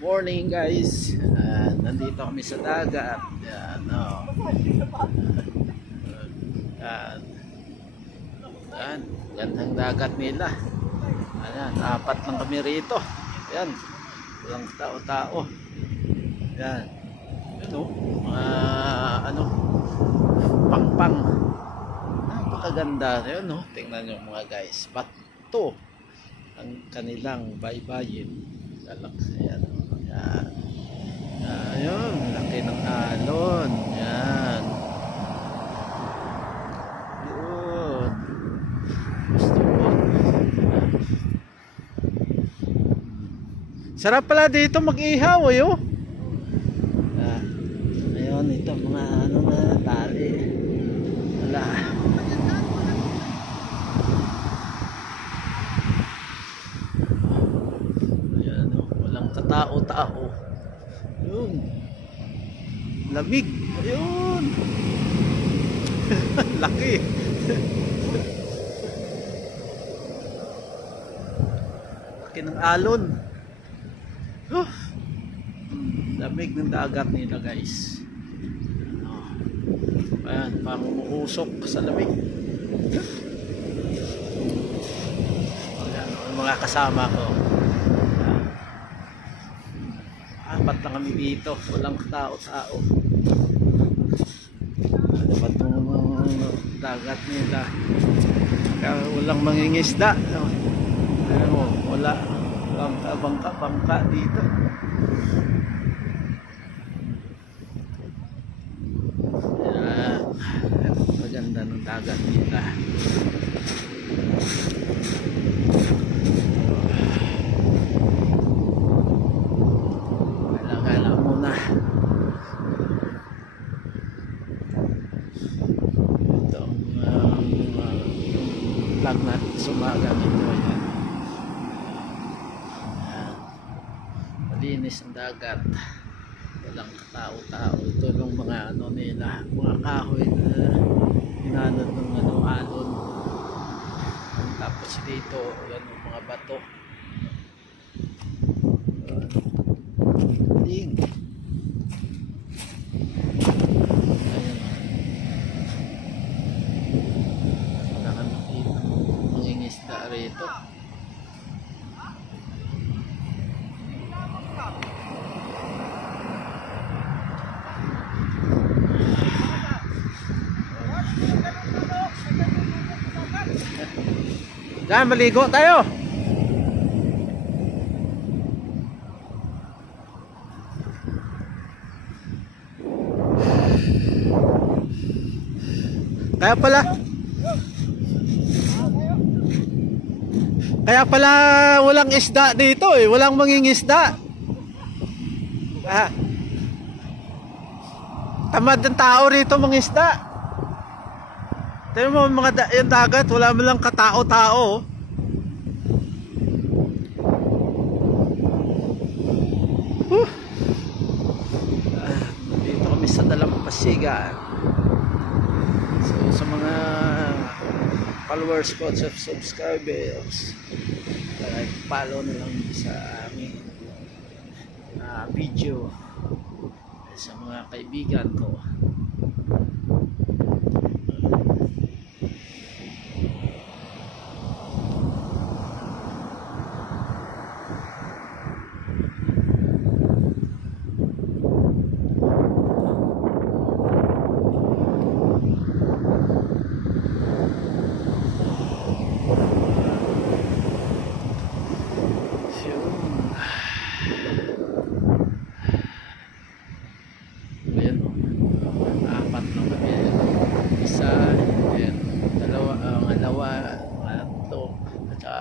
Morning guys, nandito kami sa dagat. Yan, yan, gandang dagat nila. Ayan, apat lang kami rito. Yan, walang tao-tao. Yan, ano, pang-pang. Napakaganda. Yan, tingnan nyo mga guys. Bato ang kanilang baybayin. Ayan. Ayun, laki ng alon. Yan. Yun. Gusto ko. Sarap pala dito mag-ihaw, ayo. Ayun, ito mga ano na tali. Wala. Ayan, walang katao-tao. Yun. Lamig. Ayun. Laki. Laki ng alon. Lamig ng dagat nila guys. Ayan, parang umuusok sa lamig. Ayan, mga kasama ko. Apat lang kami dito, walang tao-tao. Ano ba itong dagat nila? Kaya walang mangingisda. Ayan mo, wala. Bangka dito. Ayan, maganda ng dagat nila. Vlog natin sumaga nito. Ayan. Malinis ang dagat, walang tao-tao. Ito yung mga ano nila, mga kahoy na hinanod ng alon. Tapos dito yan yung mga bato. Ding. Mangingisda rito. Diyan, maligo tayo. Kaya pala walang isda dito eh, walang mangingisda. Tamad ng tao rito mangisda. Tignan mo mga yung dagat, wala mo lang katao-tao. Dito kami sa Dalampasigan. So sa mga followers ko, subscribers, follow na lang sa aming video, sa mga kaibigan ko.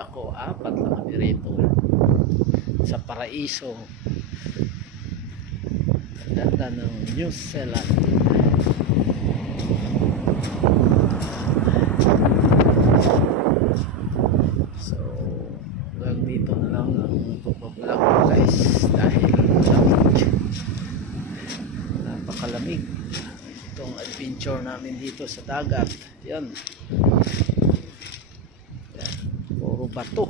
Ako, apat lang kami rito sa Paraiso. Ganda ng New Zealand. So hanggang dito na lang ang pagbablog ko guys, dahil napakalamig itong adventure namin dito sa dagat. Yan, puro bato.